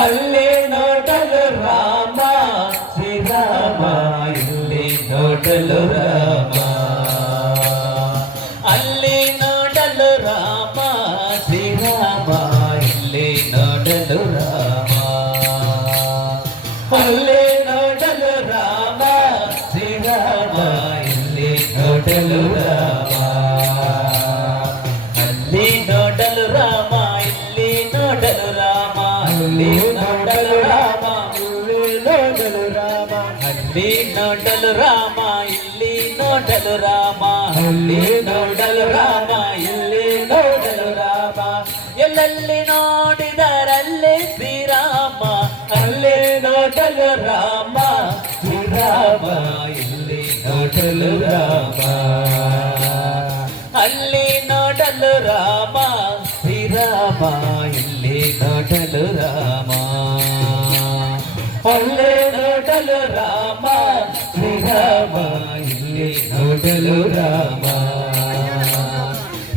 ಅಲ್ಲಿ ನೋಡಲು ರಾಮ ಶ್ರೀರಾಮ, ಇಲ್ಲಿ ನೋಡಲು ರಾಮ. ಅಲ್ಲಿ ನೋಡಲು ರಾಮ ಶ್ರೀರಾಮ, ಇಲ್ಲಿ ನೋಡಲು ರಾಮ. ಅಲ್ಲಿ ನೋಡಲು ರಾಮ ಶ್ರೀರಾಮ, ಇಲ್ಲಿ ನೋಡಲು ರಾಮ. ಅಲ್ಲಿ ನೋಡಲು ರಾಮ, ಇಲ್ಲಿ ನೋಡಲು ರಾಮ. ಅಲ್ಲಿ ನೋಡಲು ರಾಮ, ಇಲ್ಲಿ ನೋಡಲು ರಾಮ. ಅಲ್ಲಿ ನೋಡಲು ರಾಮ, ಇಲ್ಲಿ ನೋಡಲು ರಾಮ. ಅಲ್ಲಿ ನೋಡಲು ರಾಮ, ಇಲ್ಲಿ ನೋಡಲು ರಾಮ. ಎಲ್ಲೆಲ್ಲಿ ನೋಡಿದರಲ್ಲಿ ಶ್ರೀರಾಮ, ಅಲ್ಲಿ ನೋಡಲು ರಾಮ ಶ್ರೀರಾಮ, ಇಲ್ಲಿ ನೋಡಲು ರಾಮ. ಅಲ್ಲಿ ನೋಡಲು ರಾಮ ಶ್ರೀರಾಮ, ಇಲ್ಲಿ ನೋಡಲು ರಾಮ. ಅಲ್ಲಿ ನೋಡಲು ರಾಮ ಶ್ರೀರಾಮ, ಇಲ್ಲಿ ನೋಡಲು ರಾಮ.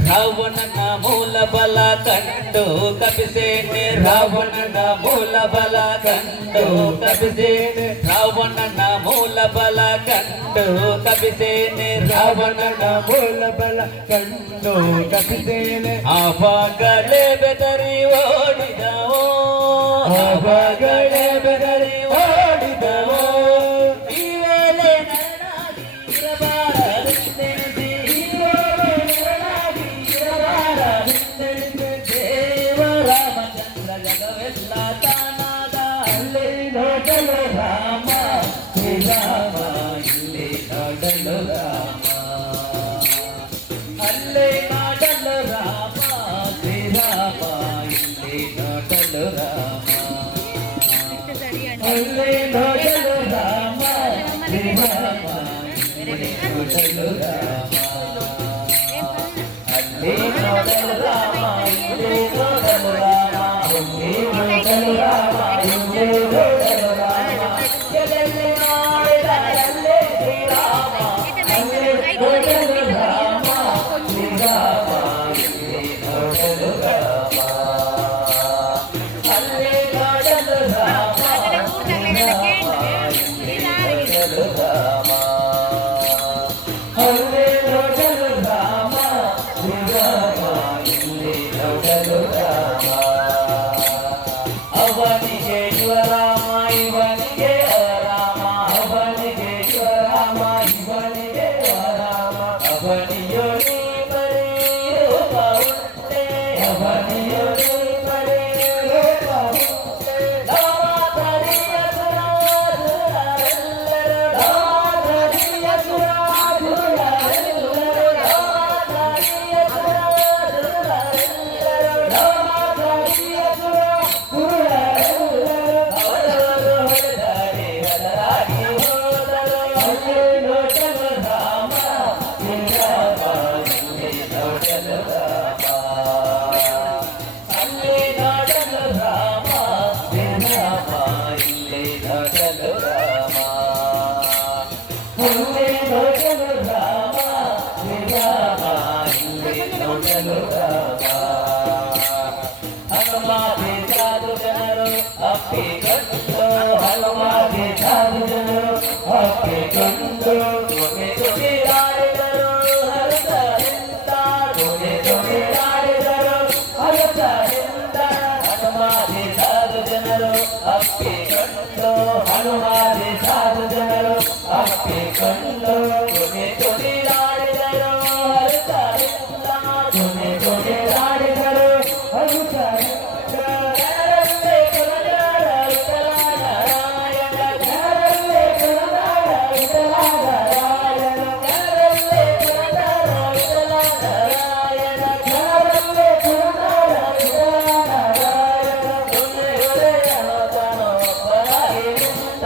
ರಾವಣನ ಮೂಲ ಬಲ ಕಂಡು ಕಪಿಸೇನೆ, ರಾವಣನ ಮೂಲ ಬಲ ಕಂಡು ಕಪಿಸೇನೆ. ರಾವಣನ ಮೂಲ ಬಲ ಕಂಡು ಕಪಿಸೇನೆ, ರಾವಣನ ಮೂಲ ಬಲ ಕಂಡು ಕಪಿಸೇನೆ. ಆವಾಗಲೇ ಬೆದರಿ ಓಡಿದವೋ, ಆವಾಗಲೇ ಬೆದರಿ ಓಡಿದವೋ. ಈ ವೇಳೆ ನರನಾಗಿ ಇರಬಾರದೆಂದೆಣಿಸಿ, ಈ ವೇಳೆ ನರನಾಗಿ ಇರಬಾರದೆಂದೆಣಿಸಿ. ದೇವರಾಮಚಂದ್ರ ಜಗವೆಲ್ಲ ತಾನಾದ, ಅಲ್ಲಿ ನೋಡಲು ರಾಮ ಶ್ರೀರಾಮ, ಇಲ್ಲಿ ನೋಡಲು ರಾಮ. ಅಲ್ಲಿ ನೋಡಲು ರಾಮ ಶ್ರೀರಾಮ, ಇಲ್ಲಿ ನೋಡಲು ರಾಮ. ಅಲ್ಲಿ ನೋಡಲು ರಾಮ ಶ್ರೀರಾಮ, ಇಲ್ಲಿ ನೋಡಲು ರಾಮ. ಅಲ್ಲಿ ನೋಡಲು ರಾಮ, ಇಲ್ಲಿ ನೋಡಲು ರಾಮ. ಅಲ್ಲಿ ನೋಡಲು ರಾಮ, ಇಲ್ಲಿ ನೋಡಲು ರಾಮ. ಎಲ್ಲೆಲ್ಲಿ ನೋಡಿದರಲ್ಲಿ ಶ್ರೀರಾಮ, ಅಲ್ಲಿ ನೋಡಲು ರಾಮ ಶ್ರೀರಾಮ, ಇಲ್ಲಿ ನೋಡಲು ರಾಮ. ಅಲ್ಲಿ ನೋಡಲು ರಾಮ ಶ್ರೀರಾಮ, ಇಲ್ಲಿ ನೋಡಲು ರಾಮ. ಅಲ್ಲಿ ನೋಡಲು ರಾಮ ಶ್ರೀರಾಮ, ಇಲ್ಲಿ ನೋಡಲು ರಾಮ. ಅವನಿಗೆ ಶಿವರಾಮ, ಇವನಿಗೆ ರಾಮ. ಅವನಿಗೆ ಶಿವರಾಮ, ಇವನಿಗೆ ರಾಮ. ಅವನಿಯೋ ನೀ ಬರೀ ರೂಪ ಉಂಟೆ, ಅವನಿಯೋ ನೀ ಬರೀ ರೂಪ ಉಂಟೆ. ದಾಮೋದರಿಯ ಸುರಾಸುರರೆಲ್ಲರೂ, ದಾಮೋದರಿಯ ಸುರಾಸುರರೆಲ್ಲರೂ, ದಾಮೋದರಿಯ ಸುರಾಸುರರೆಲ್ಲರೂ, ದಾಮೋದರಿಯ ಸುರಾಸುರರೆಲ್ಲರೂ. ಅವರವರು ಹೊಡೆದಾಡಿ ಹಲರಾಗಿ ಹೋದರು. ಅಲ್ಲಿ ನೋಡಲು ರಾಮ ಶ್ರೀರಾಮ, ಇಲ್ಲಿ ನೋಡಲು ರಾಮ. ಅಲ್ಲಿ ನೋಡಲು ರಾಮ ಶ್ರೀರಾಮ, ಇಲ್ಲಿ ನೋಡಲು ರಾಮ. ಅಲ್ಲಿ ನೋಡಲು ರಾಮ ಶ್ರೀರಾಮ, ಇಲ್ಲಿ ನೋಡಲು ರಾಮ. ಹನುಮಾದಿ ಸಾಧು ಜನರು ಅಪ್ಪಿಕೊಂಡು, ಹನುಮಾದಿ ಸಾಧು ಜನರು ಅಪ್ಪಿಕೊಂಡು. ತುಮಿ ತುಮಿರಾಡಿದರು ಹರಸರಿಂದ, ತುಮಿ ತುಮಿರಾಡಿದರು ಹರಸರಿಂದ. ಹನುಮಾದಿ ಸಾಧು ಜನರು ಅಪ್ಪಿಕೊಂಡು, ಹನುಮಾದಿ ಸಾಧು ಜನರು ಅಪ್ಪಿಕೊಂಡು. ತುಮಿ ತುಮಿರಾಡಿದರು ಹರಸರಿಂದ, ತುಮಿ ತುಮಿರಾಡಿದರು ಹರಸರಿಂದ. ಜನರಲ್ಲೇ ಕುಲನಾಡ ವಿಠಲನಾರಾಯಣ, ಜನರಲ್ಲೇ ಕುಲನಾಡ ವಿಠಲನಾರಾಯಣ, ಜನರಲ್ಲೇ ಕುಲನಾಡ ವಿಠಲನಾರಾಯಣ, ಜನರಲ್ಲೇ ಕುಲನಾಡ ವಿಠಲನಾರಾಯಣ. ಸುಮ್ಮನೆ ಹೃದಯನೋತನೋ ಒಬ್ಬರಾಗಿ ನಿಂತ,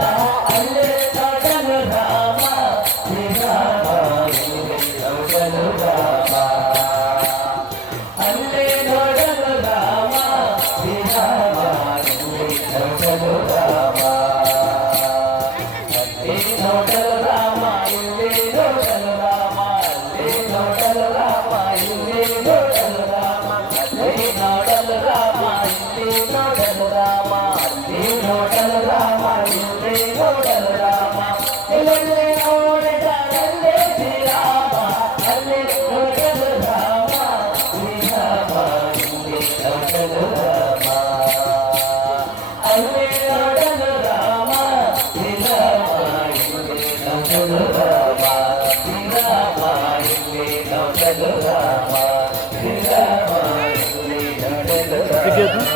ಅಲ್ಲೇ ನೋಡಲು ರಾಮ ಶ್ರೀರಾಮ, ಇಲ್ಲಿ ನೋಡಲು ರಾಮ. ಅಲ್ಲಿ ನೋಡಲು ರಾಮ ಶ್ರೀರಾಮ, ಇಲ್ಲಿ ನೋಡಲು ರಾಮ. ಅಲ್ಲಿ ನೋಡಲು ರಾಮ, ಇಲ್ಲಿ ನೋಡಲು ರಾಮ. ಅಲ್ಲಿ ನೋಡಲು ರಾಮ, ಇಲ್ಲಿ ನೋಡಲು ರಾಮ. ಅಲ್ಲಿ ನೋಡಲು ರಾಮ, ಇಲ್ಲಿ ನೋಡಲು ರಾಮ ಅಲ್ಲಿ ನೋಡಲು ರಾಮ ಇಲ್ಲಿ ನೋಡಲು ರಾಮ ಎಲ್ಲೆಲ್ಲಿ ನೋಡಿದರಲ್ಲೇ ಶ್ರೀರಾಮ ಅಲ್ಲಿ ನೋಡಲು ರಾಮ ಶ್ರೀರಾಮ ಇಲ್ಲಿ ನೋಡಲು ರಾಮ ಅಲ್ಲಿ ನೋಡಲು ರಾಮ ಶ್ರೀರಾಮ ಇಲ್ಲಿ ನೋಡಲು ರಾಮ ಶ್ರೀರಾಮ ಇಲ್ಲಿ ನೋಡಲು ರಾಮ ಶ್ರೀರಾಮ ಇಲ್ಲಿ ನೋಡಲು ರಾಮ